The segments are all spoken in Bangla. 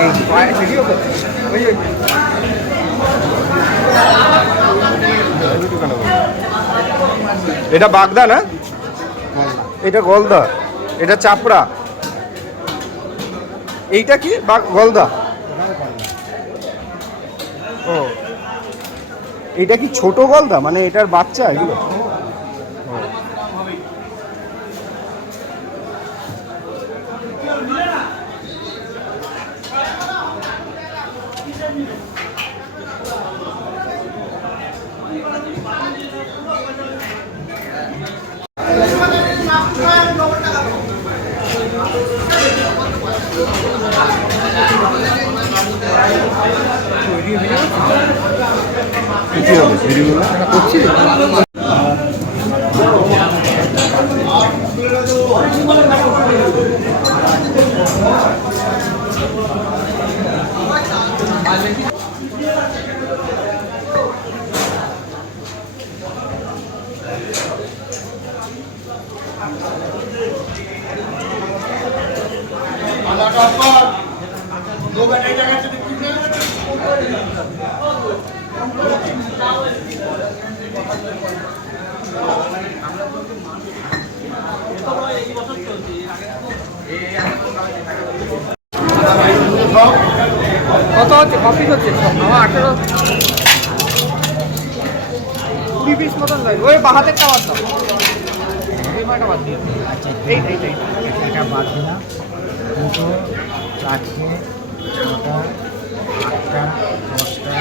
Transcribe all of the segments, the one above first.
এই ভিডিও করছি ওই ওই এটা বাগদা না, এটা গলদা, এটা চাপড়া, এইটা কি গলদা। ও এটা কি ছোট গলদা, মানে এটার বাচ্চা এগুলো? কি হবে ভিডিওগুলো করছি? কত হচ্ছে? কপি হচ্ছে আমার 18 20 পিস মতন লাগবে। ওই বাহাতেরটা বাদ দাও, এই মাটা বাদ দিও। আচ্ছা এই এটা বাদ দিলাম। দুটো, চারটে, ছটা, আটটা, 10টা,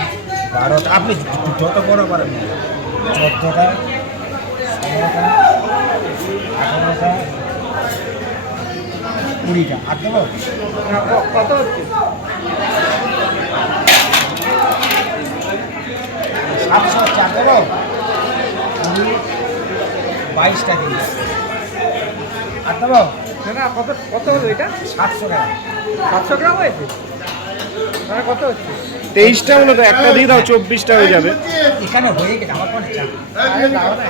12টা, আপনি যত বড় পারেন, 14টা, 16টা, 18টা, 20টা। আর দেবো কত হচ্ছে? 700 চার দেবো, 22টা দিন। আর দেবো না না, কত কত হলো এটা? 700 টাকা। 700 গ্রাম হয়েছে, মানে কত হচ্ছে? 23টা হলো তো, একটা দিয়ে দাও, 24টা হয়ে যাবে। এখানে হয়ে গেছে আমার কোনো চাপ আরে দাও না।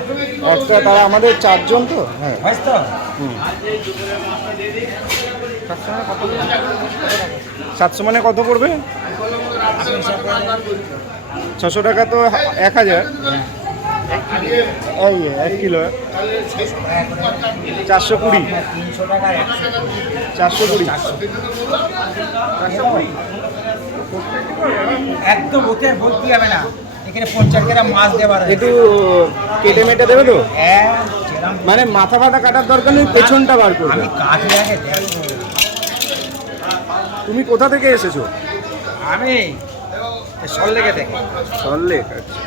একটা, তারা আমাদের 4 জন তো। হ্যাঁ হয়েছে তো। 700 মানে কত? 700 মানে কত পড়বে? 600 টাকা তো 1000। এই 1 কিলো 420, 300 টাকা 420। একদম ওতে আর বলতে হবে না, এখানে 50 গ্রাম মাছ দেবার একটু কেটে মেটে দেবে তো, হ্যাঁ যেরকম মানে মাথা ফাটা কাটার দরকার নেই, পেছনটা বার করবে। আমি কাজে আগে দেখবো। তুমি কোথা থেকে এসেছো? আমি সল্লেগে দেখি। সল্লেক। আচ্ছা,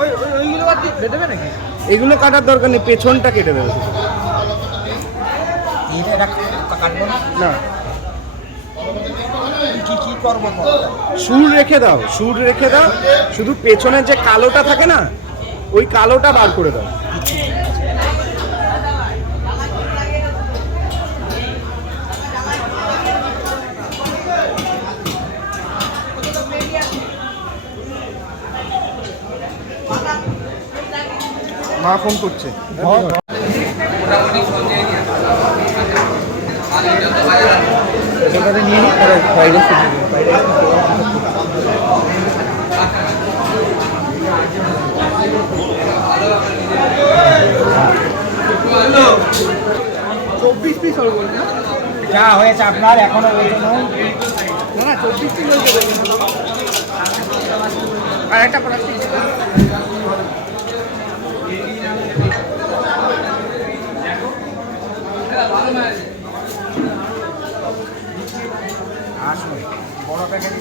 ওইগুলো বাদ দিয়ে দেবে নাকি? এগুলো কাটার দরকার নেই, পেছনটা কেটে দেবে। এটা কাটবো না, না, কি করবো? সুর রেখে দাও, সুর রেখে দাও, শুধু পেছনের যে কালোটা থাকে না, ওই কালোটা বার করে দাও। মা ফোন করছে। নিয়ে নিই, ফ্রাইড রাইস চব্বিশ পিস হবে বলছি না? যা হয়েছে আপনার এখনো ওজন না না, 24 পিস হয়েছে। আর একটা প্লাস্টিক আসুন বড় প্যাকেট